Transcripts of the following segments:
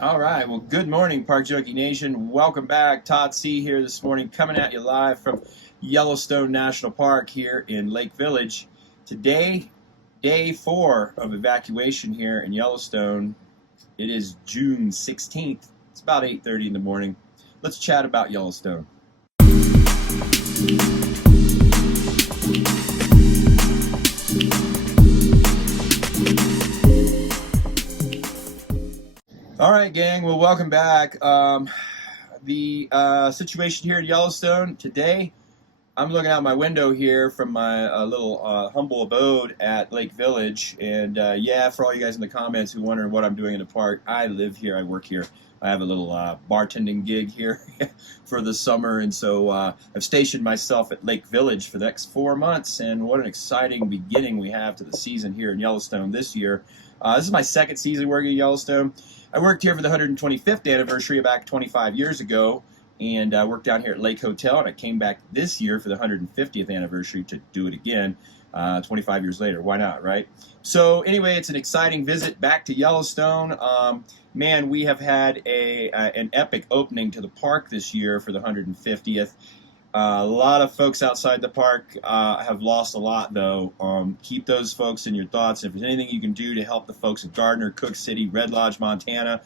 All right. Well, good morning, Park Junkie Nation. Welcome back. Todd C. here this morning, coming at you live from Yellowstone National Park here in Lake Village. Today, day 4 of evacuation here in Yellowstone. It is June 16th. It's about 8:30 in the morning. Let's chat about Yellowstone. All right, gang. Well, welcome back. The situation here in Yellowstone today, I'm looking out my window here from my little humble abode at Lake Village, and yeah, for all you guys in the comments who wondering what I'm doing in the park, I live here, I work here. I have a little bartending gig here for the summer, and so I've stationed myself at Lake Village for the next 4 months, and what an exciting beginning we have to the season here in Yellowstone this year. This is my second season working in Yellowstone. I worked here for the 125th anniversary back 25 years ago, and I worked down here at Lake Hotel, and I came back this year for the 150th anniversary to do it again 25 years later. Why not, right? So anyway, it's an exciting visit back to Yellowstone. Man, we have had an epic opening to the park this year for the 150th. A lot of folks outside the park have lost a lot, though. Keep those folks in your thoughts. If there's anything you can do to help the folks at Gardner, Cook City, Red Lodge, Montana,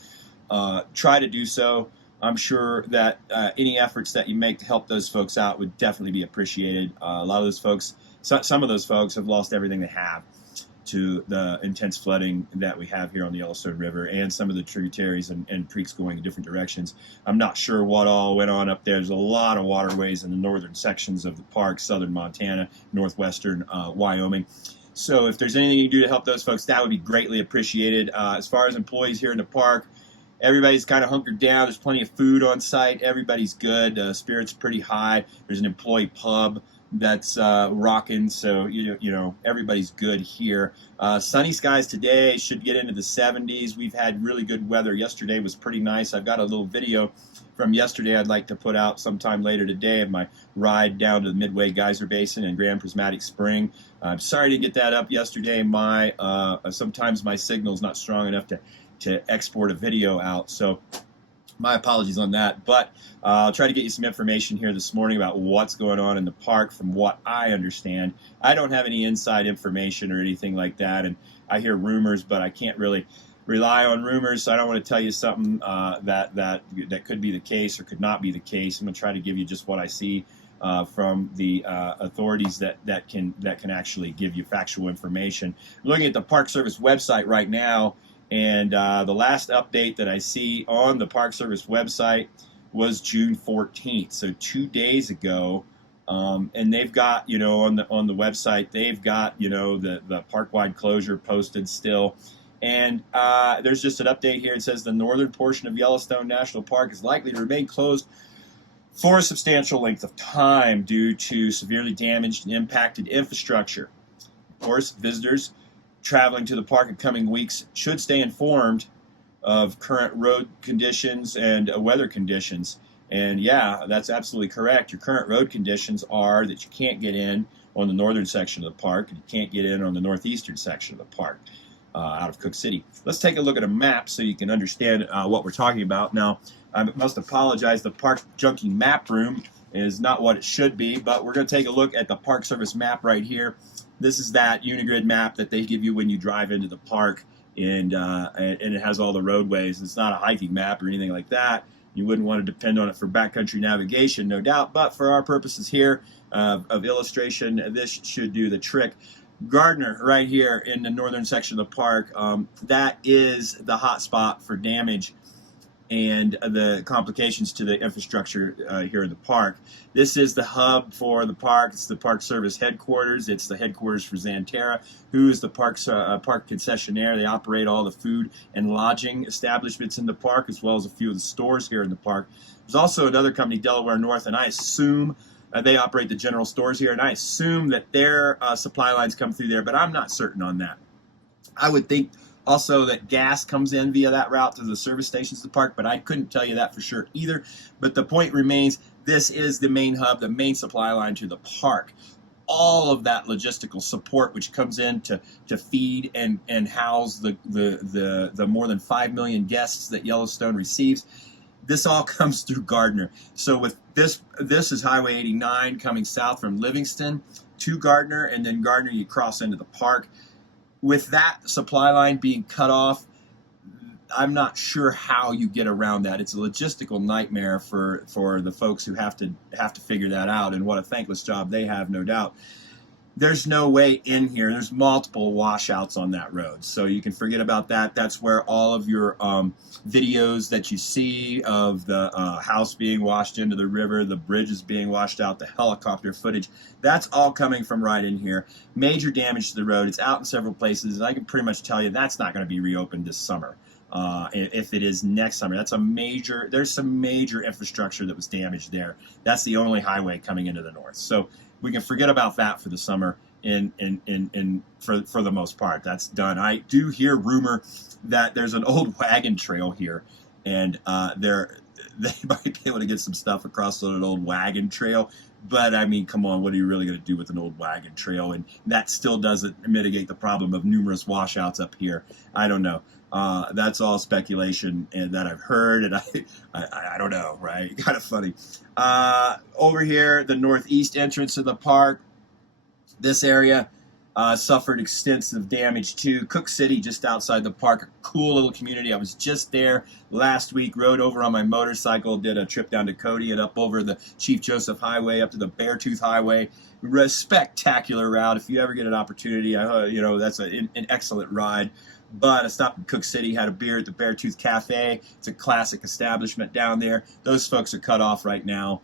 try to do so. I'm sure that any efforts that you make to help those folks out would definitely be appreciated. A lot of those folks, some of those folks have lost everything they have to the intense flooding that we have here on the Yellowstone River and some of the tributaries and creeks going in different directions. I'm not sure what all went on up there. There's a lot of waterways in the northern sections of the park, southern Montana, northwestern Wyoming. So if there's anything you can do to help those folks, that would be greatly appreciated. As far as employees here in the park, everybody's kind of hunkered down. There's plenty of food on site. Everybody's good. Spirits pretty high. There's an employee pub that's rocking, so you know everybody's good here. Sunny skies today, should get into the 70s. We've had really good weather. Yesterday was pretty nice. I've got a little video from yesterday I'd like to put out sometime later today of my ride down to the Midway Geyser Basin and Grand Prismatic Spring. I'm sorry to get that up yesterday. Sometimes my signal's not strong enough to export a video out, so my apologies on that, but I'll try to get you some information here this morning about what's going on in the park from what I understand. I don't have any inside information or anything like that, and I hear rumors, but I can't really rely on rumors, so I don't want to tell you something that could be the case or could not be the case. I'm going to try to give you just what I see from the authorities that can actually give you factual information. I'm looking at the Park Service website right now, and the last update that I see on the Park Service website was June 14th, so 2 days ago. And they've got, on the website, they've got, the park-wide closure posted still. And there's just an update here. It says the northern portion of Yellowstone National Park is likely to remain closed for a substantial length of time due to severely damaged and impacted infrastructure. Of course, visitors traveling to the park in coming weeks should stay informed of current road conditions and weather conditions. And yeah, that's absolutely correct. Your current road conditions are that you can't get in on the northern section of the park, and you can't get in on the northeastern section of the park out of Cook City. Let's take a look at a map so you can understand what we're talking about. Now, I must apologize, the Park Junkie map room is not what it should be, but we're going to take a look at the Park Service map right here. This is that Unigrid map that they give you when you drive into the park, and it has all the roadways. It's not a hiking map or anything like that. You wouldn't want to depend on it for backcountry navigation, no doubt, but for our purposes here of illustration, this should do the trick. Gardner, right here in the northern section of the park, that is the hot spot for damage and the complications to the infrastructure here in the park. This is the hub for the park. It's the Park Service headquarters. It's the headquarters for Xanterra, who is the park concessionaire. They operate all the food and lodging establishments in the park, as well as a few of the stores here in the park. There's also another company, Delaware North, and I assume they operate the general stores here, and I assume that their supply lines come through there, but I'm not certain on that. I would think also that gas comes in via that route to the service stations of the park, but I couldn't tell you that for sure either. But the point remains, this is the main hub, the main supply line to the park. all of that logistical support which comes in to feed and house the more than 5 million guests that Yellowstone receives. This all comes through Gardner. So with this is Highway 89 coming south from Livingston to Gardner, and then Gardner you cross into the park. With that supply line being cut off, I'm not sure how you get around that. It's a logistical nightmare for the folks who have to figure that out, and what a thankless job they have, no doubt. There's no way in here. There's multiple washouts on that road, so you can forget about that. That's where all of your videos that you see of the house being washed into the river, the bridges being washed out, the helicopter footage, that's all coming from right in here. Major damage to the road. It's out in several places, and I can pretty much tell you that's not going to be reopened this summer. If it is next summer, there's some major infrastructure that was damaged there. That's the only highway coming into the north. So we can forget about that for the summer for the most part. That's done. I do hear rumor that there's an old wagon trail here, and they might be able to get some stuff across on an old wagon trail. But I mean, come on, what are you really going to do with an old wagon trail? And that still doesn't mitigate the problem of numerous washouts up here. I don't know. That's all speculation and that I've heard, and I don't know, right? Kind of funny. Over here, the northeast entrance of the park, this area suffered extensive damage too. Cook City, just outside the park, a cool little community. I was just there last week, rode over on my motorcycle, did a trip down to Cody and up over the Chief Joseph Highway, up to the Beartooth Highway. Spectacular route. If you ever get an opportunity, that's an excellent ride. But I stopped in Cook City, had a beer at the Beartooth Cafe. It's a classic establishment down there. Those folks are cut off right now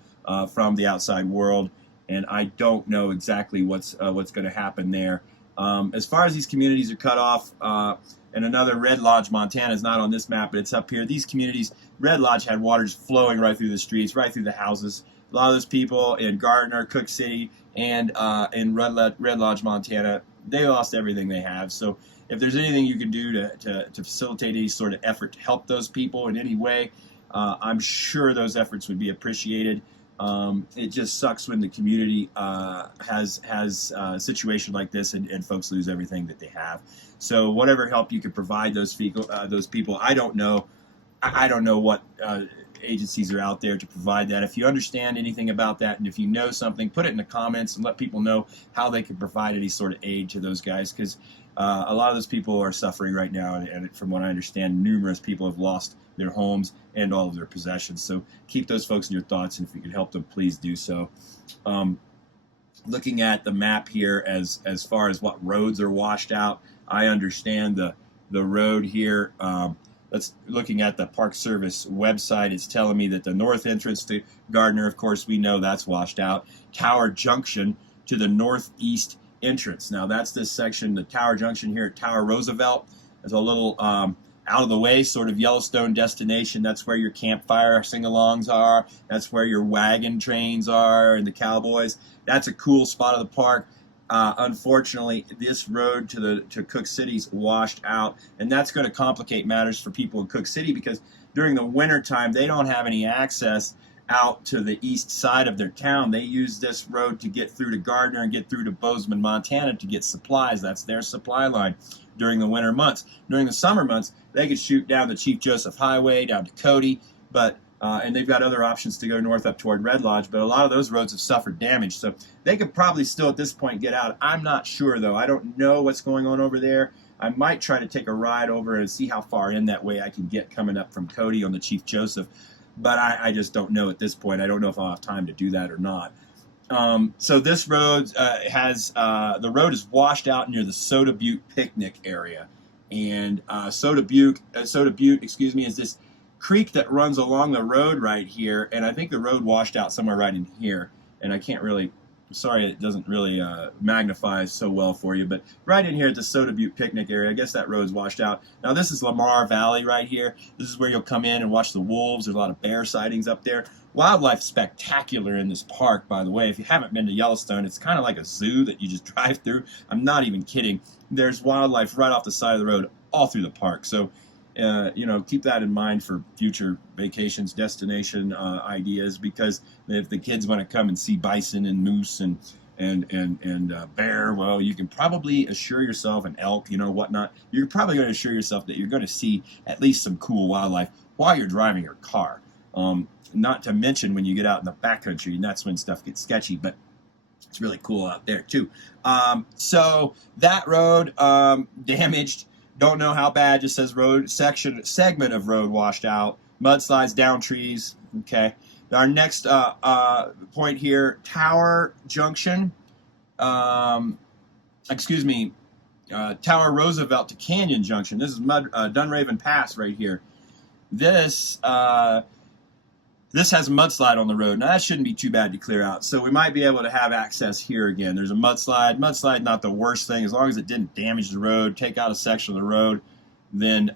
from the outside world, and I don't know exactly what's going to happen there. As far as these communities are cut off, and another, Red Lodge, Montana, is not on this map, but it's up here. These communities, Red Lodge had water just flowing right through the streets, right through the houses. A lot of those people in Gardner, Cook City, and in Red Lodge, Montana, they lost everything they have. So if there's anything you can do to facilitate any sort of effort to help those people in any way, I'm sure those efforts would be appreciated. It just sucks when the community has a situation like this and folks lose everything that they have. So whatever help you could provide those people, I don't know. I don't know what agencies are out there to provide that. If you understand anything about that, and if you know something, put it in the comments and let people know how they can provide any sort of aid to those guys, because a lot of those people are suffering right now, and from what I understand, numerous people have lost their homes and all of their possessions. So keep those folks in your thoughts, and if you can help them, please do so. Looking at the map here as far as what roads are washed out, I understand the road here. Looking at the Park Service website, it's telling me that the north entrance to Gardner, of course, we know that's washed out. Tower Junction to the northeast entrance. Now, that's this section, the Tower Junction here at Tower Roosevelt. There's a little out of the way sort of Yellowstone destination. That's where your campfire sing-alongs are. That's where your wagon trains are and the cowboys. That's a cool spot of the park. Unfortunately, this road to Cook City's washed out, and that's going to complicate matters for people in Cook City, because during the winter time they don't have any access out to the east side of their town. They use this road to get through to Gardner and get through to Bozeman, Montana to get supplies. That's their supply line during the winter months. During the summer months, they could shoot down the Chief Joseph Highway down to Cody, but and they've got other options to go north up toward Red Lodge, but a lot of those roads have suffered damage, so they could probably still at this point get out. I'm not sure, though. I don't know what's going on over there. I might try to take a ride over and see how far in that way I can get coming up from Cody on the Chief Joseph, but I just don't know at this point. I don't know if I'll have time to do that or not. So this road the road is washed out near the Soda Butte picnic area, and Soda Butte, is this creek that runs along the road right here, and I think the road washed out somewhere right in here, and I can't really, sorry it doesn't really magnify so well for you, but right in here at the Soda Butte picnic area, I guess that road's washed out. Now this is Lamar Valley right here. This is where you'll come in and watch the wolves. There's a lot of bear sightings up there. Wildlife spectacular in this park, by the way. If you haven't been to Yellowstone, it's kind of like a zoo that you just drive through. I'm not even kidding. There's wildlife right off the side of the road all through the park. So keep that in mind for future vacations, destination ideas, because if the kids want to come and see bison and moose and and bear. Well, you can probably assure yourself, an elk, you know, whatnot. You're probably going to assure yourself that you're going to see at least some cool wildlife while you're driving your car. Not to mention when you get out in the backcountry, and that's when stuff gets sketchy. But it's really cool out there too. So that road damaged. Don't know how bad. Just says road segment of road washed out. Mudslides, down trees. Okay. Our next point here, Tower Junction. Excuse me, Tower Roosevelt to Canyon Junction. This is Dunraven Pass right here. This this has a mudslide on the road. Now that shouldn't be too bad to clear out. So we might be able to have access here again. There's a mudslide. Mudslide not the worst thing as long as it didn't damage the road, take out a section of the road. Then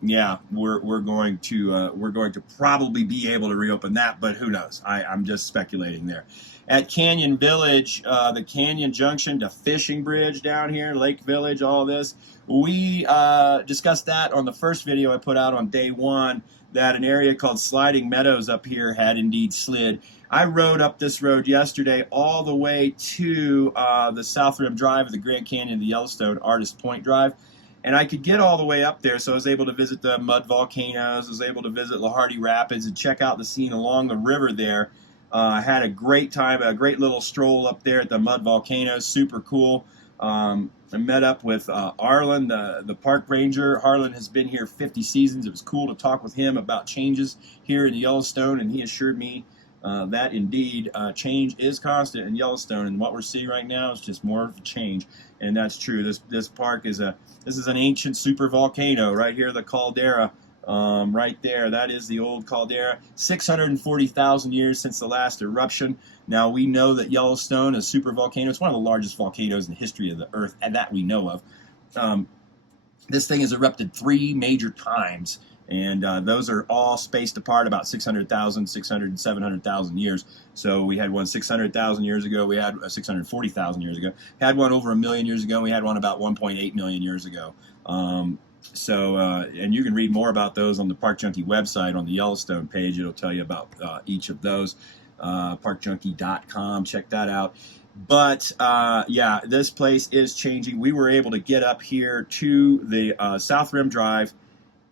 yeah, we're going to probably be able to reopen that, but who knows? I'm just speculating there. At Canyon Village, the Canyon Junction to Fishing Bridge down here, Lake Village, all this. We discussed that on the first video I put out on day 1, that an area called Sliding Meadows up here had indeed slid. I rode up this road yesterday all the way to the South Rim Drive of the Grand Canyon of the Yellowstone, Artist Point Drive. And I could get all the way up there, so I was able to visit the mud volcanoes, I was able to visit Lahardie Rapids and check out the scene along the river there. I had a great time, a great little stroll up there at the mud volcanoes, super cool. I met up with Arlen, the park ranger. Harlan has been here 50 seasons. It was cool to talk with him about changes here in Yellowstone, and he assured me that indeed change is constant in Yellowstone, and what we're seeing right now is just more of a change, and that's true. This park is an ancient super volcano right here, the caldera. Right there, that is the old caldera. 640,000 years since the last eruption. Now we know that Yellowstone, a super volcano, it's one of the largest volcanoes in the history of the Earth, and that we know of. This thing has erupted 3 major times, and those are all spaced apart about 600,000, 600, and 700,000 years. So we had one 600,000 years ago, we had 640,000 years ago, had one over 1 million years ago, we had one about 1.8 million years ago. And you can read more about those on the Park Junkie website on the Yellowstone page. It'll tell you about each of those. Parkjunkie.com, check that out. But yeah, this place is changing. We were able to get up here to the South Rim Drive,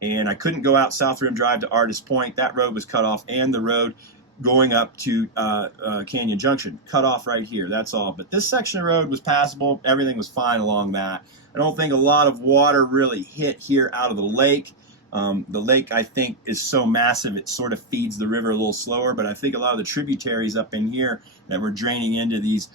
and I couldn't go out South Rim Drive to Artist Point. That road was cut off, and the road going up to Canyon Junction cut off right here. That's all. But this section of road was passable. Everything was fine along that. I don't think a lot of water really hit here out of the lake. The lake, I think, is so massive it sort of feeds the river a little slower, but I think a lot of the tributaries up in here that were draining into these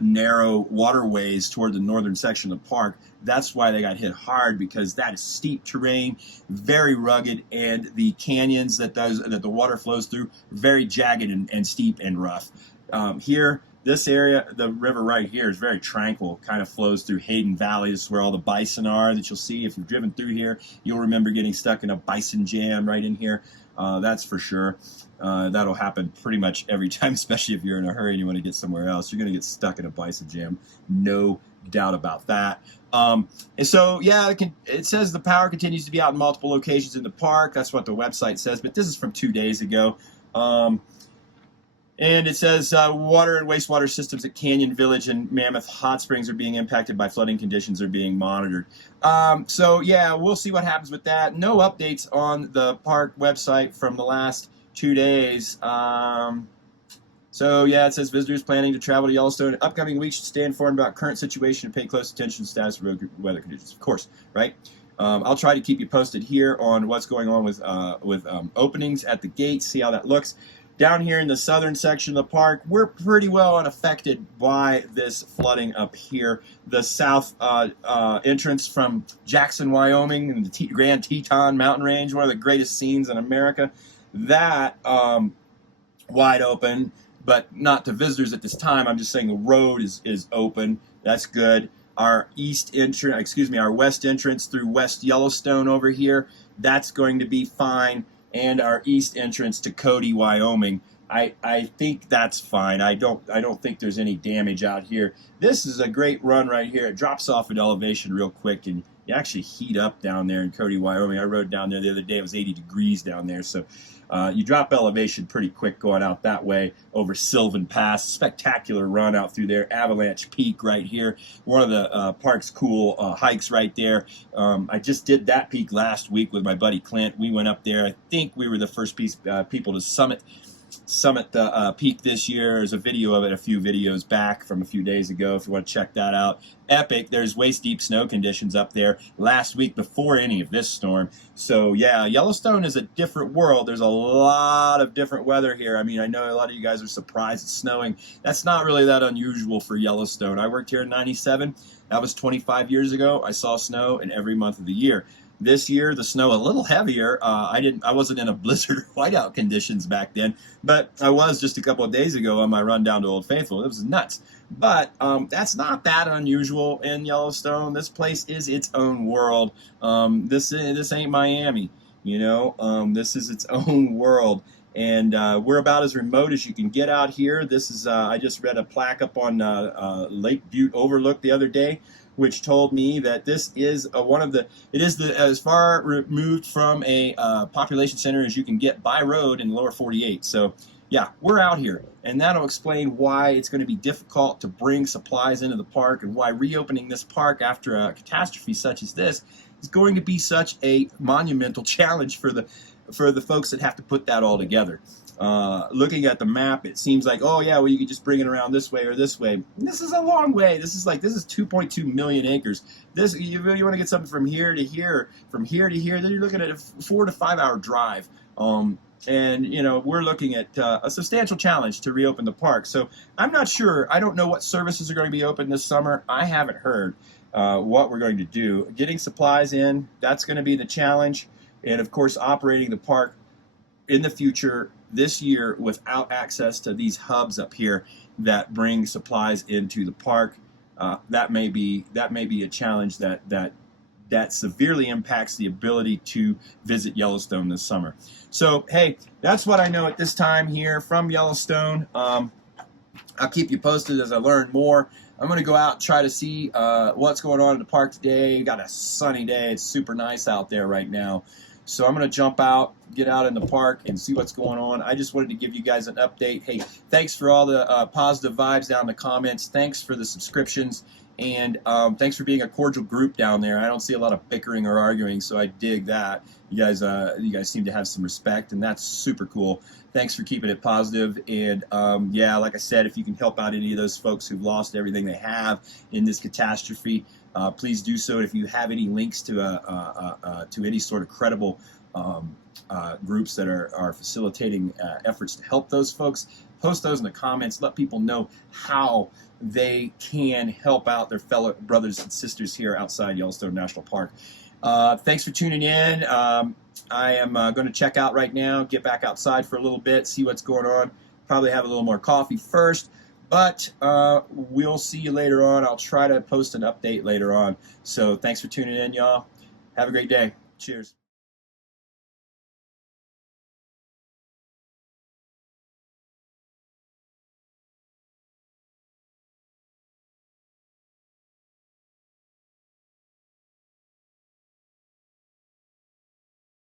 narrow waterways toward the northern section of the park, that's why they got hit hard, because that is steep terrain, very rugged, and the canyons that the water flows through, very jagged and steep and rough. Here, this area, the river right here is very tranquil, kind of flows through Hayden Valley. This is where all the bison are that you'll see. If you've driven through here, you'll remember getting stuck in a bison jam right in here. That's for sure. That'll happen pretty much every time, especially if you're in a hurry and you want to get somewhere else. You're going to get stuck in a bison jam. No doubt about that. And so, yeah, it says the power continues to be out in multiple locations in the park. That's what the website says, but this is from 2 days ago. And it says water and wastewater systems at Canyon Village and Mammoth Hot Springs are being impacted by flooding conditions, are being monitored. So, yeah, we'll see what happens with that. No updates on the park website from the last 2 days. So, yeah, it says visitors planning to travel to Yellowstone in upcoming weeks should stay informed about current situation and pay close attention to status of road weather conditions. Of course, right? I'll try to keep you posted here on what's going on with openings at the gates, see how that looks. Down here in the southern section of the park, we're pretty well unaffected by this flooding up here. The south entrance from Jackson, Wyoming, and the Grand Teton Mountain Range, one of the greatest scenes in America, that wide open, but not to visitors at this time. I'm just saying the road is open. That's good. Our our west entrance through West Yellowstone over here, that's going to be fine. And our east entrance to Cody, Wyoming, I think that's fine. I don't think there's any damage out here. This is a great run right here. It drops off at elevation real quick, and you actually heat up down there in Cody, Wyoming. I rode down there the other day. It was 80 degrees down there. So you drop elevation pretty quick going out that way over Sylvan Pass. Spectacular run out through there. Avalanche Peak right here. One of the park's cool hikes right there. I just did that peak last week with my buddy Clint. We went up there. I think we were the first people to summit the peak this year. There's a video of it, a few videos back from a few days ago if you want to check that out. Epic. There's waist deep snow conditions up there last week before any of this storm. So yeah, Yellowstone is a different world. There's a lot of different weather here. I mean, I know a lot of you guys are surprised it's snowing. That's not really that unusual for Yellowstone. I worked here in '97. That was 25 years ago. I saw snow in every month of the year. This year, the snow a little heavier. I wasn't in a blizzard or whiteout conditions back then, but I was just a couple of days ago on my run down to Old Faithful. It was nuts. But that's not that unusual in Yellowstone. This place is its own world. This ain't Miami, you know. This is its own world. And we're about as remote as you can get out here. This is, I just read a plaque up on Lake Butte Overlook the other day, which told me that this is as far removed from a population center as you can get by road in the lower 48. So yeah, we're out here, and that'll explain why it's going to be difficult to bring supplies into the park, and why reopening this park after a catastrophe such as this is going to be such a monumental challenge for the folks that have to put that all together. Looking at the map, it seems like, oh yeah, well, you could just bring it around this way or this way. And this is a long way. This is 2.2 million acres. This, you really want to get something from here to here, from here to here, then you're looking at a 4 to 5 hour drive. And you know, we're looking at a substantial challenge to reopen the park. So I'm not sure. I don't know what services are going to be open this summer. I haven't heard what we're going to do. Getting supplies in, that's going to be the challenge. And of course, operating the park in the future this year without access to these hubs up here that bring supplies into the park, that may be a challenge that severely impacts the ability to visit Yellowstone this summer. So hey, that's what I know at this time here from Yellowstone. I'll keep you posted as I learn more. I'm going to go out and try to see what's going on in the park today. Got a sunny day. It's super nice out there right now. So I'm going to jump out, get out in the park, and see what's going on. I just wanted to give you guys an update. Hey, thanks for all the positive vibes down in the comments. Thanks for the subscriptions. And thanks for being a cordial group down there. I don't see a lot of bickering or arguing, so I dig that. You guys seem to have some respect, and that's super cool. Thanks for keeping it positive. And yeah, like I said, if you can help out any of those folks who've lost everything they have in this catastrophe, please do so. If you have any links to any sort of credible groups that are facilitating efforts to help those folks, post those in the comments. Let people know how they can help out their fellow brothers and sisters here outside Yellowstone National Park. Thanks for tuning in. I am going to check out right now, get back outside for a little bit, see what's going on. Probably have a little more coffee first, but we'll see you later on. I'll try to post an update later on. So thanks for tuning in, y'all. Have a great day. Cheers.